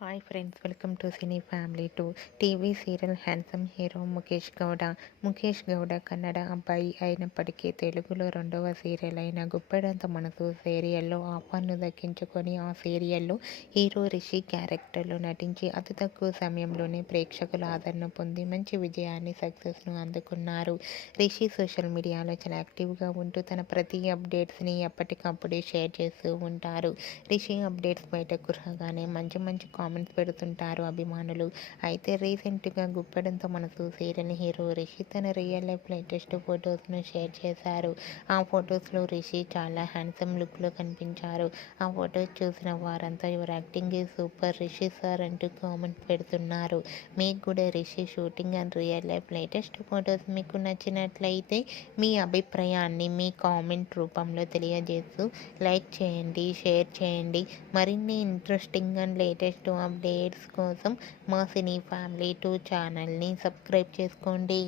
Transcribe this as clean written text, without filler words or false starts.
Hi friends, welcome to cine family to TV serial handsome hero Mukesh Gowda. Mukesh Gowda Kannada అబ్బాయి అయినప్పటికీ తెలుగులో రెండవ సీరియల్ అయిన గుప్పెడంత మనసు సీరియల్లో ఆఫర్ను దక్కించుకొని ఆ సీరియల్లో హీరో రిషి క్యారెక్టర్లో నటించి అతి తక్కువ సమయంలోనే ప్రేక్షకుల ఆదరణ పొంది మంచి విజయాన్ని సక్సెస్ను అందుకున్నారు. రిషి సోషల్ మీడియాలో చాలా యాక్టివ్గా ఉంటూ తన ప్రతి అప్డేట్స్ని ఎప్పటికప్పుడు షేర్ చేస్తూ ఉంటారు. రిషి అప్డేట్స్ బయటకు రాగానే మంచి మంచి కామెంట్స్ పెడుతుంటారు అభిమానులు. అయితే రీసెంట్గా గుప్పెడంతో మనసు సీరియల్ హీరో రిషి తన రియల్ లైఫ్ లేటెస్ట్ ఫొటోస్ను షేర్ చేశారు. ఆ ఫొటోస్లో రిషి చాలా హ్యాండ్సమ్ లుక్లో కనిపించారు. ఆ ఫొటోస్ చూసిన వారంతా your acting is super Rishi sir అంటూ కామెంట్ పెడుతున్నారు. మీకు కూడా Rishi shooting and real life latest photos మీకు నచ్చినట్లయితే మీ అభిప్రాయాన్ని మీ కామెంట్ రూపంలో తెలియజేస్తూ లైక్ చేయండి, షేర్ చేయండి. మరిన్ని ఇంట్రెస్టింగ్ అండ్ లేటెస్ట్ అప్డేట్స్ కోసం మా సినీ ఫ్యామిలీ 2 ఛానల్ని సబ్స్క్రైబ్ చేసుకోండి.